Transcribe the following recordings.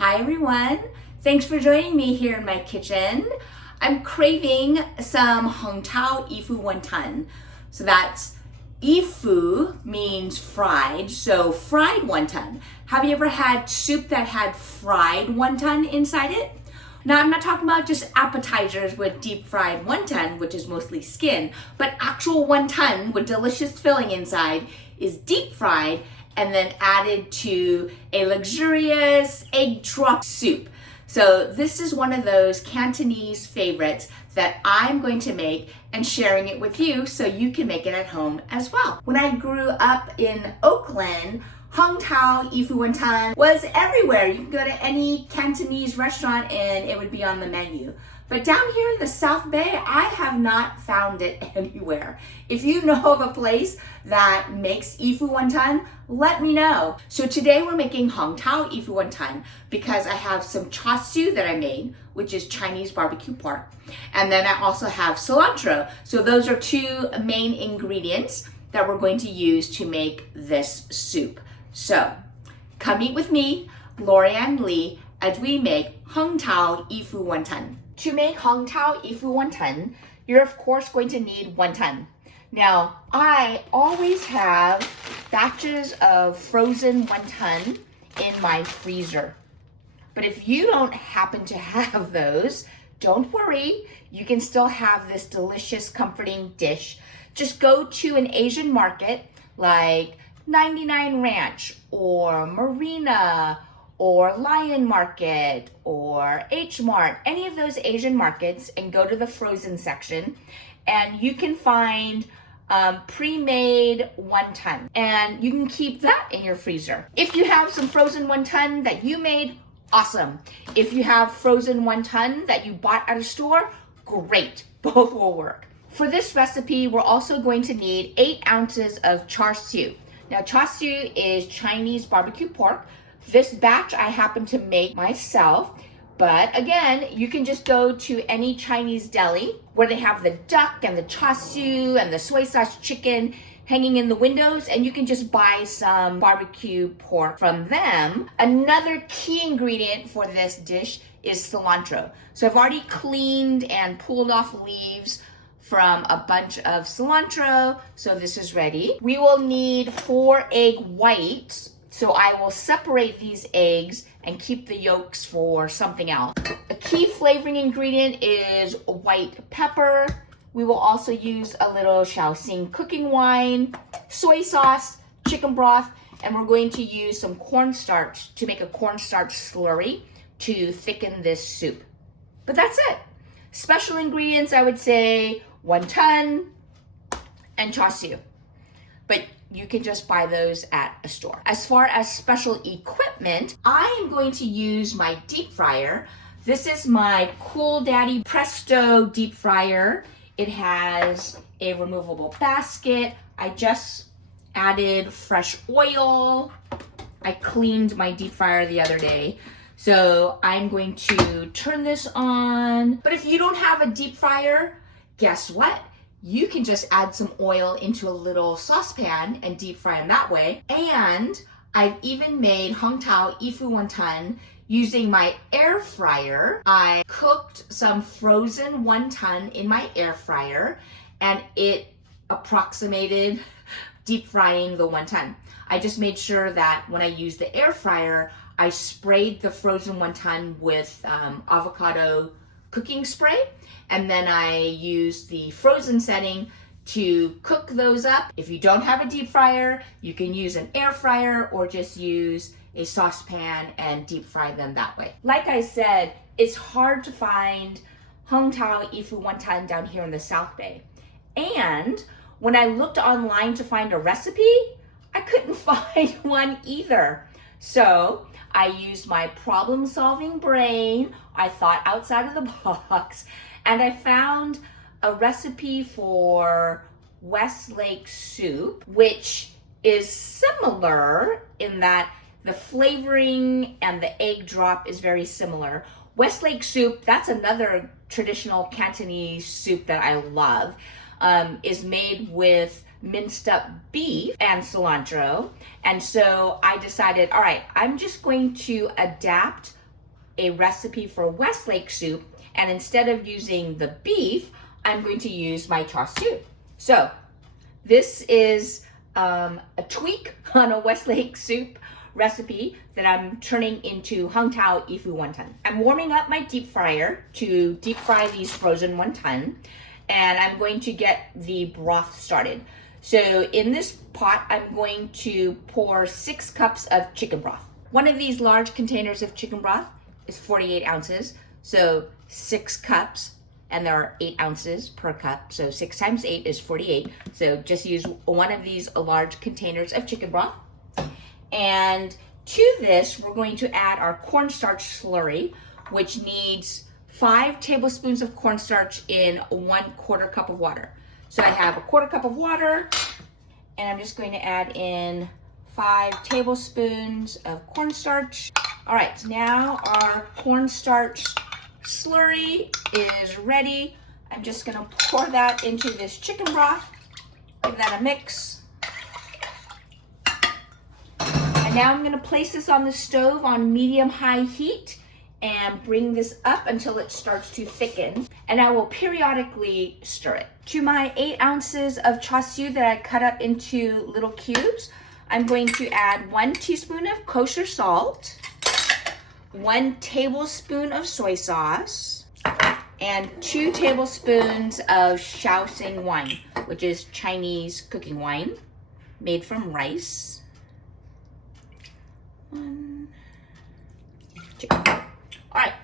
Hi everyone, thanks for joining me here in my kitchen. I'm craving some Hong Tao Ifu wonton. So that's Ifu means fried, so fried wonton. Have you ever had soup that had fried wonton inside it? Now I'm not talking about just appetizers with deep fried wonton, which is mostly skin, but actual wonton with delicious filling inside is deep fried and then added to a luxurious egg drop soup. So this is one of those Cantonese favorites that I'm going to make and sharing it with you so you can make it at home as well. When I grew up in Oakland, Hong Tao Ifu wonton was everywhere. You can go to any Cantonese restaurant and it would be on the menu. But down here in the South Bay, I have not found it anywhere. If you know of a place that makes Ifu wonton, let me know. So today we're making Hong Tao Ifu wonton because I have some char siu that I made, which is Chinese barbecue pork. And then I also have cilantro. So those are two main ingredients that we're going to use to make this soup. So come eat with me, Lorianne Lee, as we make Hong Tao Ifu wonton. To make Hong Tao Ifu wonton, you're of course going to need wonton. Now, I always have batches of frozen wonton in my freezer. But if you don't happen to have those, don't worry. You can still have this delicious, comforting dish. Just go to an Asian market like 99 Ranch or Marina or Lion Market or H Mart, any of those Asian markets, and go to the frozen section and you can find pre-made wonton and you can keep that in your freezer. If you have some frozen wonton that you made, awesome. If you have frozen wonton that you bought at a store, great, both will work. For this recipe, we're also going to need 8 ounces of char siu. Now, char siu is Chinese barbecue pork. This batch I happen to make myself, but again, you can just go to any Chinese deli where they have the duck and the char siu and the soy sauce chicken hanging in the windows, and you can just buy some barbecue pork from them. Another key ingredient for this dish is cilantro. So I've already cleaned and pulled off leaves from a bunch of cilantro, so this is ready. We will need 4 egg whites, so I will separate these eggs and keep the yolks for something else. A key flavoring ingredient is white pepper. We will also use a little Shaoxing cooking wine, soy sauce, chicken broth, and we're going to use some cornstarch to make a cornstarch slurry to thicken this soup. But that's it. Special ingredients, I would say wonton and char siu, but you can just buy those at a store. As far as special equipment, I am going to use my deep fryer. This is my Cool Daddy Presto deep fryer. It has a removable basket. I just added fresh oil. I cleaned my deep fryer the other day. So I'm going to turn this on. But if you don't have a deep fryer, guess what? You can just add some oil into a little saucepan and deep fry them that way. And I've even made Hong Tao Ifu wonton using my air fryer. I cooked some frozen wonton in my air fryer and it approximated deep frying the wonton. I just made sure that when I used the air fryer, I sprayed the frozen wonton with avocado cooking spray, and then I use the frozen setting to cook those up. If you don't have a deep fryer, you can use an air fryer or just use a saucepan and deep fry them that way. Like I said, it's hard to find Hong Tao Ifu wonton down here in the South Bay. And when I looked online to find a recipe, I couldn't find one either. So I used my problem-solving brain. I thought outside of the box, and I found a recipe for Westlake soup, which is similar in that the flavoring and the egg drop is very similar. Westlake soup, that's another traditional Cantonese soup that I love, is made with minced up beef and cilantro. And so I decided, all right, I'm just going to adapt a recipe for Westlake soup, and instead of using the beef, I'm going to use my char siu. So this is a tweak on a Westlake soup recipe that I'm turning into hangtao ifu wonton. I'm warming up my deep fryer to deep fry these frozen wonton, and I'm going to get the broth started. So in this pot, I'm going to pour 6 cups of chicken broth. One of these large containers of chicken broth is 48 ounces, so 6 cups, and there are 8 ounces per cup, so 6 times 8 is 48. So just use one of these large containers of chicken broth. And to this, we're going to add our cornstarch slurry, which needs 5 tablespoons of cornstarch in 1/4 cup of water. So I have a 1/4 cup of water, and I'm just going to add in 5 tablespoons of cornstarch. All right, now our cornstarch slurry is ready. I'm just gonna pour that into this chicken broth, give that a mix. And now I'm gonna place this on the stove on medium-high heat and bring this up until it starts to thicken. And I will periodically stir it. To my 8 ounces of char siu that I cut up into little cubes, I'm going to add 1 teaspoon of kosher salt, 1 tablespoon of soy sauce, and 2 tablespoons of Shaoxing wine, which is Chinese cooking wine made from rice. 1 chicken. All right,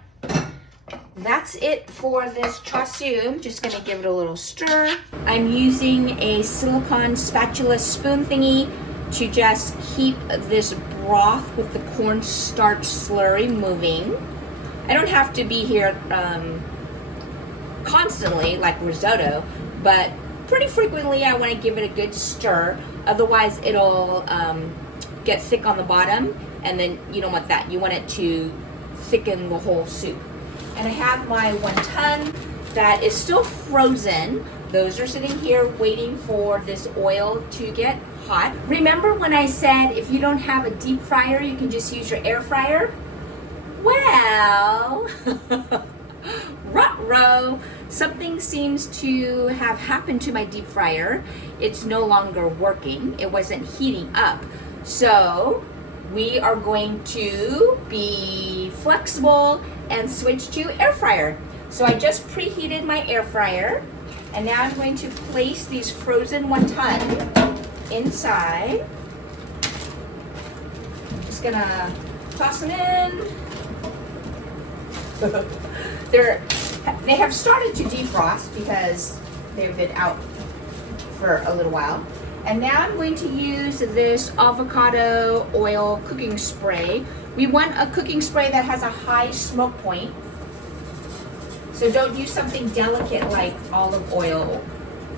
that's it for this char siu. I'm just gonna give it a little stir. I'm using a silicone spatula spoon thingy to just keep this broth with the cornstarch slurry moving. I don't have to be here constantly like risotto, but pretty frequently I want to give it a good stir. Otherwise it'll get thick on the bottom, and then you don't want that. You want it to thicken the whole soup. And I have my wonton that is still frozen. Those are sitting here waiting for this oil to get hot. Remember when I said if you don't have a deep fryer, you can just use your air fryer? Well, ruh-roh, something seems to have happened to my deep fryer. It's no longer working. It wasn't heating up. So we are going to be flexible and switch to air fryer. So I just preheated my air fryer, and now I'm going to place these frozen wonton inside. Just gonna toss them in. They have started to defrost because they've been out for a little while. And now I'm going to use this avocado oil cooking spray. We want a cooking spray that has a high smoke point. So don't use something delicate like olive oil,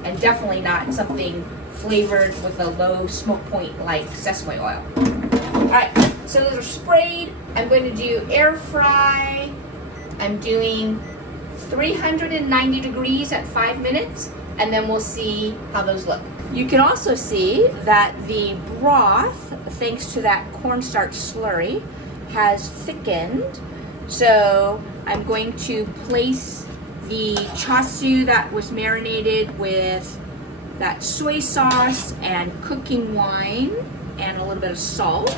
and definitely not something flavored with a low smoke point like sesame oil. All right, so those are sprayed. I'm going to do air fry. I'm doing 390 degrees at 5 minutes, and then we'll see how those look. You can also see that the broth, thanks to that cornstarch slurry, has thickened. So I'm going to place the char siu that was marinated with that soy sauce and cooking wine and a little bit of salt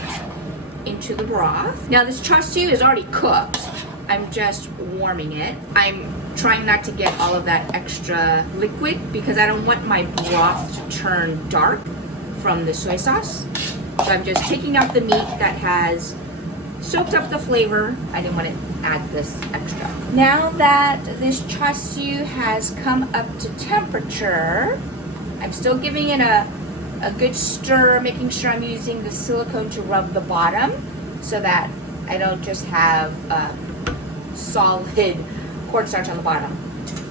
into the broth. Now this char siu is already cooked. I'm just warming it. I'm trying not to get all of that extra liquid because I don't want my broth to turn dark from the soy sauce. So I'm just taking out the meat that has soaked up the flavor. I didn't want to add this extra. Now that this char siu has come up to temperature, I'm still giving it a good stir, making sure I'm using the silicone to rub the bottom so that I don't just have solid cornstarch on the bottom.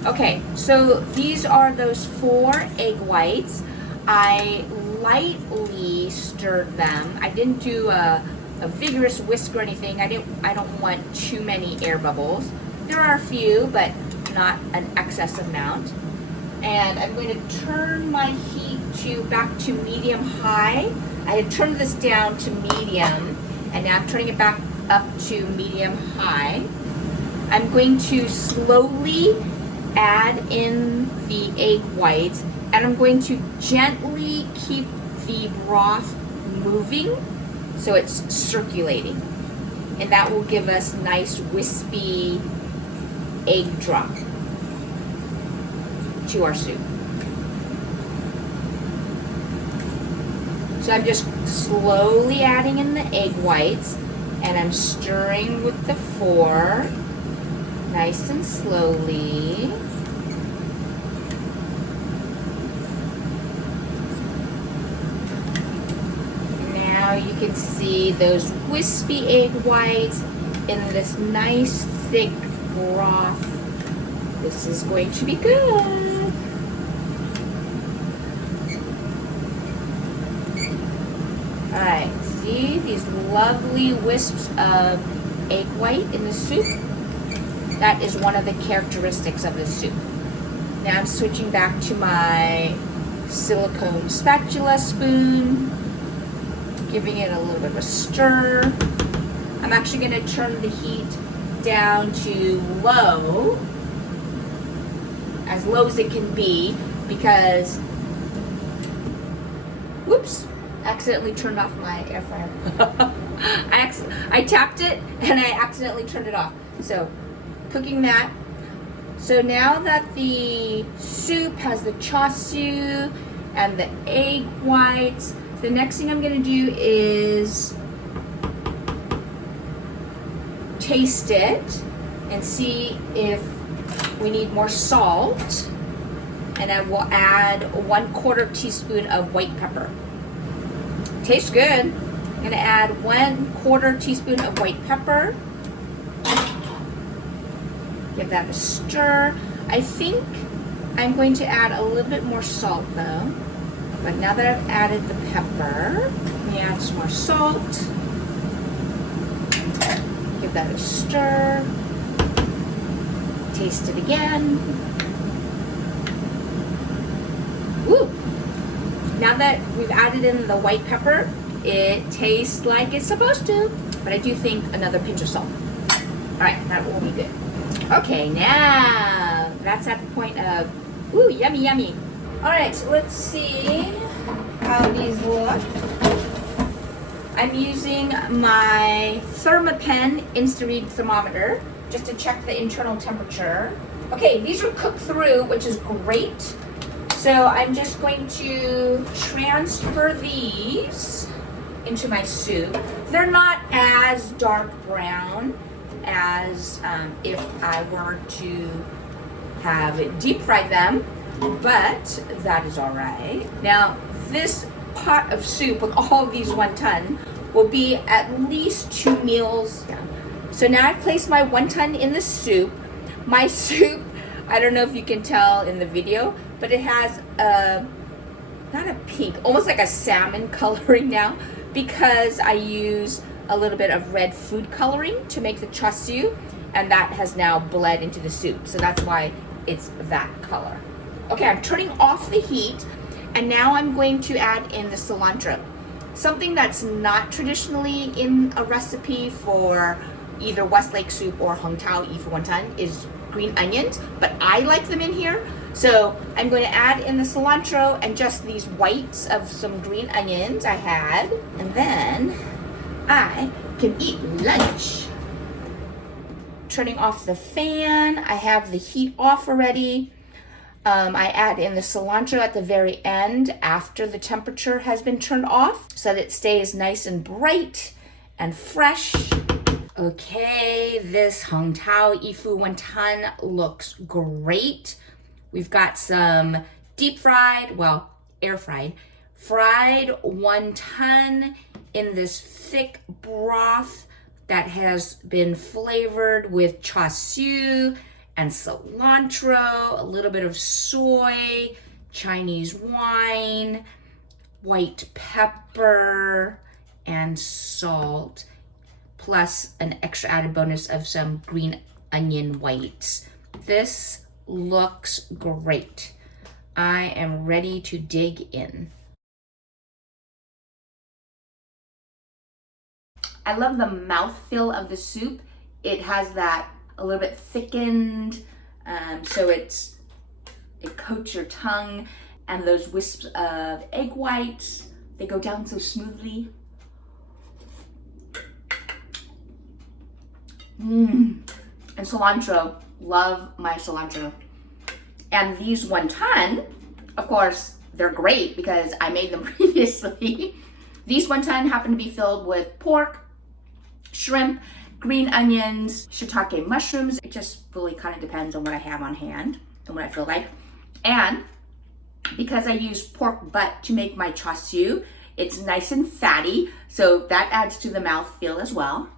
Okay, so these are those 4 egg whites. I lightly stirred them. I didn't do a vigorous whisk or anything. I don't want too many air bubbles. There are a few, but not an excess amount. And I'm going to turn my heat back to medium high. I had turned this down to medium, and now I'm turning it back up to medium high. I'm going to slowly add in the egg whites, and I'm going to gently keep the broth moving so it's circulating. And that will give us nice wispy egg drop to our soup. So I'm just slowly adding in the egg whites, and I'm stirring with the fork, nice and slowly. Now you can see those wispy egg whites in this nice thick broth. This is going to be good. Alright, see these lovely wisps of egg white in the soup? That is one of the characteristics of the soup. Now I'm switching back to my silicone spatula spoon, giving it a little bit of a stir. I'm actually going to turn the heat down to low, as low as it can be, because, whoops, accidentally turned off my air fryer. I tapped it and I accidentally turned it off. So, cooking that. So now that the soup has the char siu and the egg whites, the next thing I'm going to do is taste it and see if we need more salt. And I will add 1/4 teaspoon of white pepper. Tastes good. I'm going to add 1/4 teaspoon of white pepper. Give that a stir. I think I'm going to add a little bit more salt though. But now that I've added the pepper, let me add some more salt. Give that a stir. Taste it again. Woo! Now that we've added in the white pepper, it tastes like it's supposed to. But I do think another pinch of salt. Alright, that will be good. Okay, now that's at the point of, ooh, yummy, yummy. Alright, so let's see how these look. I'm using my Thermapen Instaread thermometer just to check the internal temperature. Okay, these are cooked through, which is great. So I'm just going to transfer these into my soup. They're not as dark brown as if I were to have deep fried them, but that is all right. Now, this pot of soup with all of these wonton will be at least 2 meals. So now I've placed my wonton in the soup. My soup, I don't know if you can tell in the video, but it has not a pink, almost like a salmon coloring now, because I use a little bit of red food coloring to make the char siu, and that has now bled into the soup. So that's why it's that color. Okay, I'm turning off the heat, and now I'm going to add in the cilantro. Something that's not traditionally in a recipe for either Westlake soup or Hung Tao Ifu Wonton is green onions, but I like them in here. So I'm going to add in the cilantro and just these whites of some green onions I had, and then I can eat lunch. Turning off the fan, I have the heat off already. I add in the cilantro at the very end after the temperature has been turned off so that it stays nice and bright and fresh. Okay, this Hung Tao Ifu Wonton looks great. We've got some deep fried, well, air fried, fried wonton in this thick broth that has been flavored with char siu and cilantro, a little bit of soy, Chinese wine, white pepper, and salt, plus an extra added bonus of some green onion whites. This looks great. I am ready to dig in. I love the mouthfeel of the soup. It has that a little bit thickened, so it coats your tongue, and those wisps of egg whites, they go down so smoothly. And cilantro, love my cilantro. And these wonton, of course, they're great because I made them previously. These wonton happen to be filled with pork, shrimp, green onions, shiitake mushrooms. It just really kind of depends on what I have on hand and what I feel like. And because I use pork butt to make my char siu, it's nice and fatty, so that adds to the mouthfeel as well.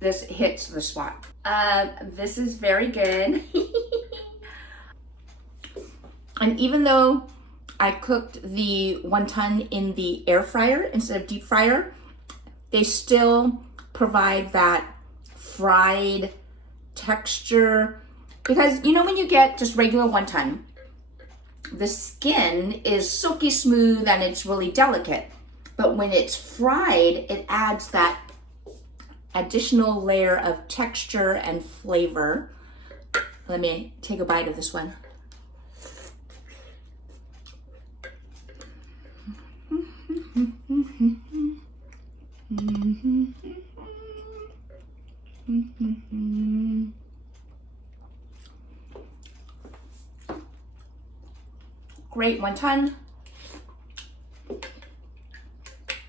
This hits the spot. This is very good. And even though I cooked the wonton in the air fryer instead of deep fryer, they still provide that fried texture. Because you know when you get just regular wonton, the skin is silky smooth and it's really delicate. But when it's fried, it adds that additional layer of texture and flavor. Let me take a bite of this one. Great wonton,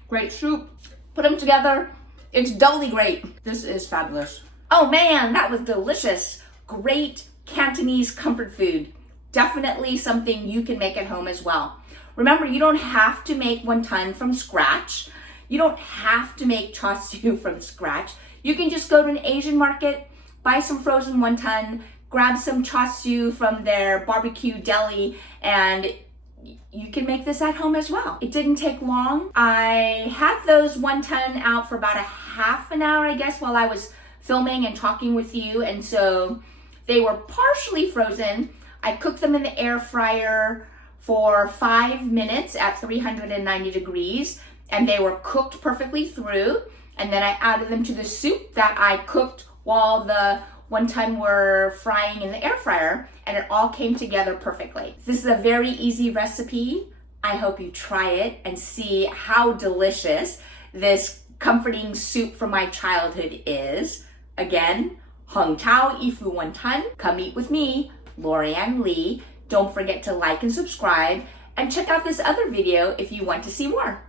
great soup. Put them together, it's doubly great. This is fabulous. Oh man, that was delicious. Great Cantonese comfort food. Definitely something you can make at home as well. Remember, you don't have to make wonton from scratch. You don't have to make char siu from scratch. You can just go to an Asian market, buy some frozen wonton, grab some char siu from their barbecue deli, and you can make this at home as well. It didn't take long. I had those wonton out for about a half an hour, I guess, while I was filming and talking with you, and so they were partially frozen. I cooked them in the air fryer for 5 minutes at 390 degrees, and they were cooked perfectly through. And then I added them to the soup that I cooked while the wonton were frying in the air fryer, and it all came together perfectly. This is a very easy recipe. I hope you try it and see how delicious this comforting soup from my childhood is. Again, Hong Tao Ifu Wonton. Come eat with me, Lorianne Lee. Don't forget to like and subscribe, and check out this other video if you want to see more.